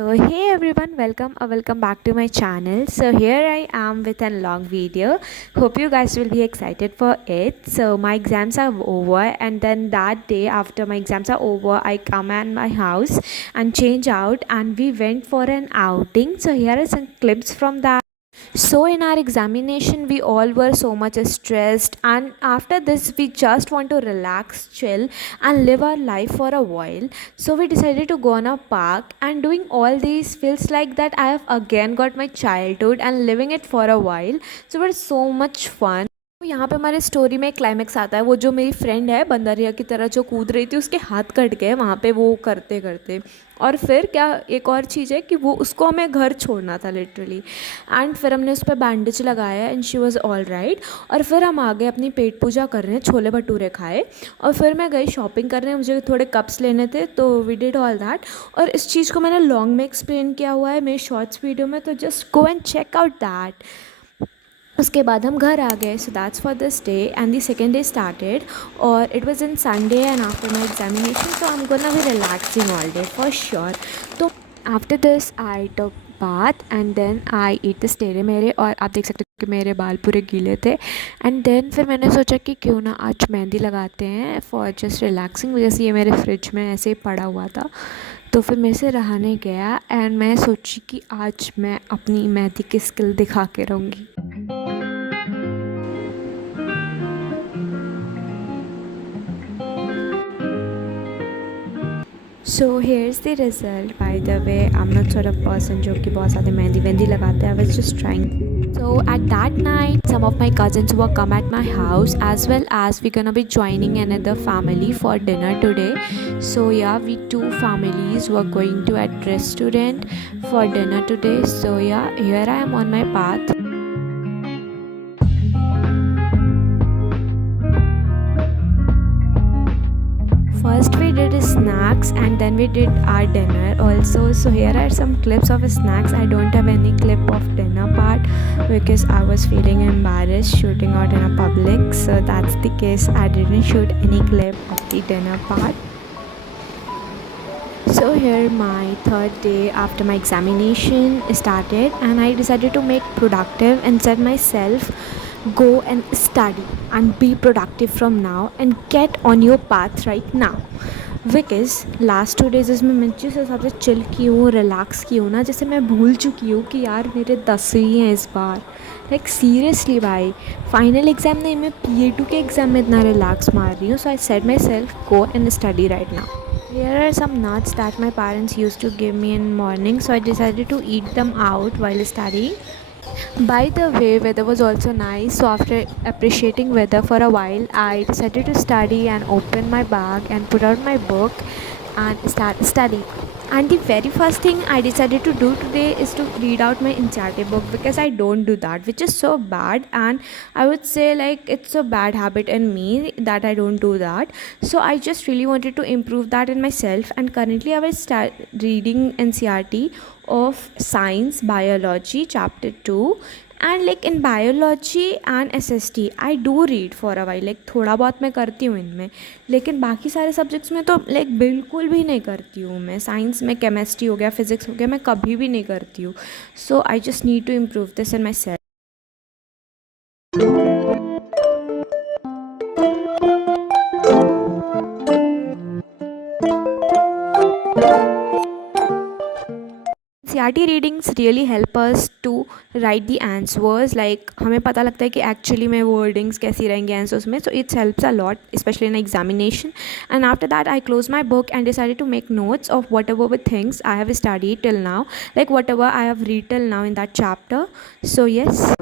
So hey everyone, welcome back to my channel. So here I am with a long video. Hope you guys will be excited for it. So my exams are over, and then that day after my exams are over, I come at my house and change out, and we went for an outing. So here are some clips from that. So, in our examination, we all were so much stressed, and after this, we just want to relax, chill, and live our life for a while. So, we decided to go on a park, and doing all these feels like that I have again got my childhood and living it for a while. So, it was so much fun. तो यहाँ पे हमारे story में climax आता है। वो जो मेरी फ्रेंड है बंदरिया की तरह जो कूद रही थी, उसके हाथ कट गए वहाँ पे वो करते करते। और फिर क्या, एक और चीज़ है कि वो उसको हमें घर छोड़ना था लिटरली, एंड फिर हमने उस पर बैंडेज लगाया and she was all right. और फिर हम आगे अपनी पेट पूजा कर रहे हैं, छोले भटूरे खाए, और फिर मैं गई शॉपिंग करने, मुझे थोड़े कप्स लेने थे, तो वी डिड ऑल दैट। और इस चीज़ को मैंने लॉन्ग में एक्सप्लेन किया हुआ है मेरे शॉर्ट्स वीडियो में, तो just go and check out that. उसके बाद हम घर आ गए। So that's for this day and the second day started, और it was in Sunday and after my examination, so I am gonna be relaxing all day for sure. तो after this I took bath and then I eat this टेढ़े मेरे, और आप देख सकते हो कि मेरे बाल पूरे गीले थे। एंड देन फिर मैंने सोचा कि क्यों ना आज मेहंदी लगाते हैं फॉर जस्ट रिलैक्सिंग, जैसे ये मेरे फ्रिज में ऐसे ही पड़ा हुआ था, तो फिर मेरे से रहा नहीं गया, एंड मैं सोची कि आज मैं अपनी मेहंदी की स्किल दिखा के रहूँगी। So here's the result. By the way I am not sort of person जो कि बहुत ज़्यादा मेहंदी वेंदी लगाते हैं। I was just trying. So at that night, some of my cousins were come at my house, as well as we're gonna be joining another family for dinner today. So yeah, we two families were going to at restaurant for dinner today. So yeah, here I am on my path. First we did snacks and then we did our dinner also. So here are some clips of snacks. I don't have any clip of dinner part because I was feeling embarrassed shooting out in a public. So that's the case, I didn't shoot any clip of the dinner part. So here my third day after my examination started, and I decided to make productive and said myself, go and study and be productive from now and get on your path right now. Because last 2 days इसमें मैं जिस हिसाब से chill की हूँ, relax की हूँ ना, जैसे मैं भूल चुकी हूँ कि यार मेरे 10वीं हैं इस बार। लाइक सीरियसली भाई, फाइनल एग्ज़ाम नहीं, मैं PA2 के एग्ज़ाम में इतना रिलैक्स मार रही हूँ। So I said myself go and study right now. Here are some nuts that my parents used to give me in morning, so I decided to eat them out while studying. By the way, weather was also nice, so after appreciating weather for a while, I decided to study and open my bag and put out my book and start studying. And the very first thing I decided to do today is to read out my NCERT book, because I don't do that, which is so bad, and I would say like it's a bad habit in me that I don't do that. So I just really wanted to improve that in myself, and currently I was reading NCERT of science biology chapter 2, and like in biology and SST I do read for a while, like थोड़ा बहुत मैं करती हूँ इनमें, लेकिन बाकी सारे subjects में तो लाइक बिल्कुल भी नहीं करती हूँ मैं। साइंस में केमिस्ट्री हो गया, फिजिक्स हो गया, मैं कभी भी नहीं करती हूँ। So I just need to improve this in myself. NCERT readings really help us to write the answers, like हमें पता लगता है कि एक्चुअली में वर्डिंग्स कैसी रहेंगी आंसर्स में। So it's helps a lot specially in examination, and after that I close my book and decided to make notes of whatever with things I have studied till now, like whatever I have read till now in that chapter. So yes,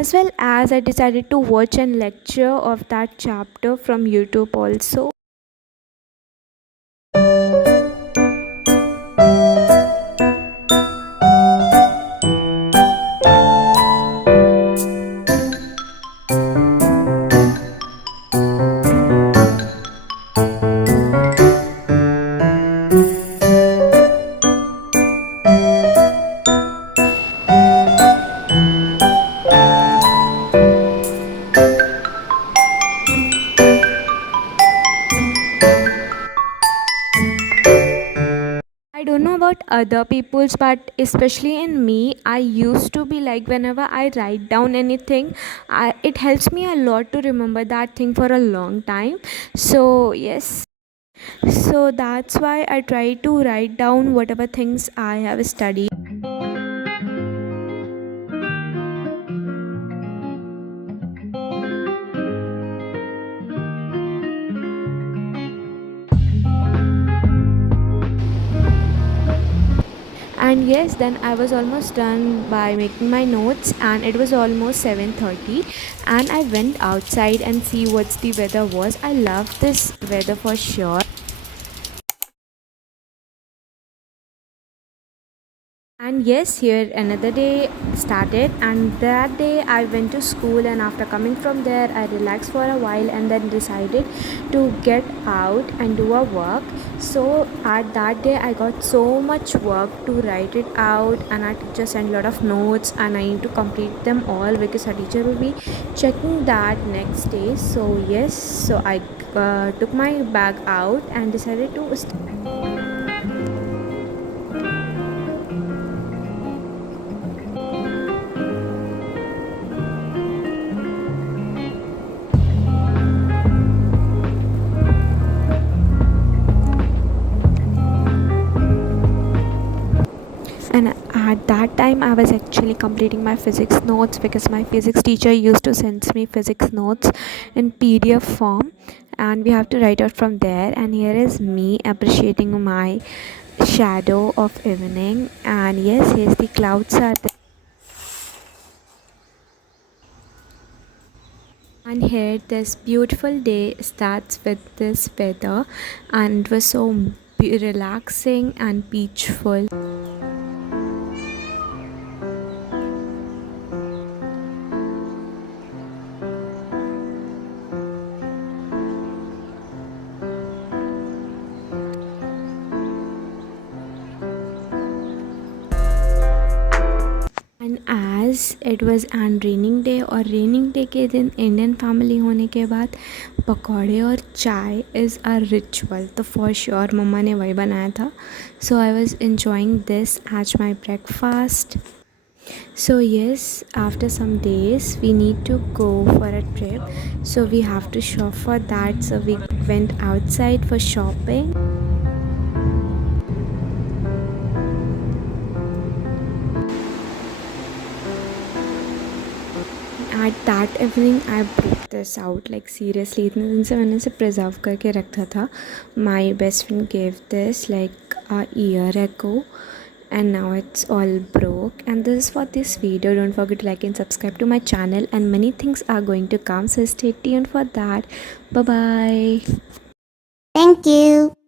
as well as I decided to watch a lecture of that chapter from YouTube also. other people's, but especially in me, I used to be like, whenever I write down anything, it helps me a lot to remember that thing for a long time. So yes, so that's why I try to write down whatever things I have studied. And yes, then I was almost done by making my notes, and it was almost 7:30, and I went outside and see what's the weather was. I love this weather for sure. And yes, here another day started, and that day I went to school, and after coming from there, I relaxed for a while and then decided to get out and do a work. So at that day, I got so much work to write it out, and our teacher sent a lot of notes, and I need to complete them all because our teacher will be checking that next day. So yes, so I took my bag out and decided to and at that time I was actually completing my physics notes because my physics teacher used to send me physics notes in PDF form, and we have to write out from there. And here is me appreciating my shadow of evening, and yes, here's the clouds are there. And here this beautiful day starts with this weather, and it was so relaxing and peaceful. And as it was an raining day, और raining day के दिन Indian family होने के बाद पकौड़े और चाय is a ritual, तो फॉर श्योर मम्मा ने वही बनाया था. So I was enjoying this as my breakfast. So yes, after some days we need to go for a trip, so we have to shop for that. So we went outside for shopping. At that evening I broke this out, like seriously इतने दिन से मैंने इसे preserve करके रखा था. My best friend gave this like a year ago, and now it's all broke. And this is for this video. Don't forget to like and subscribe to my channel, and many things are going to come, so stay tuned for that. Bye bye. Thank you.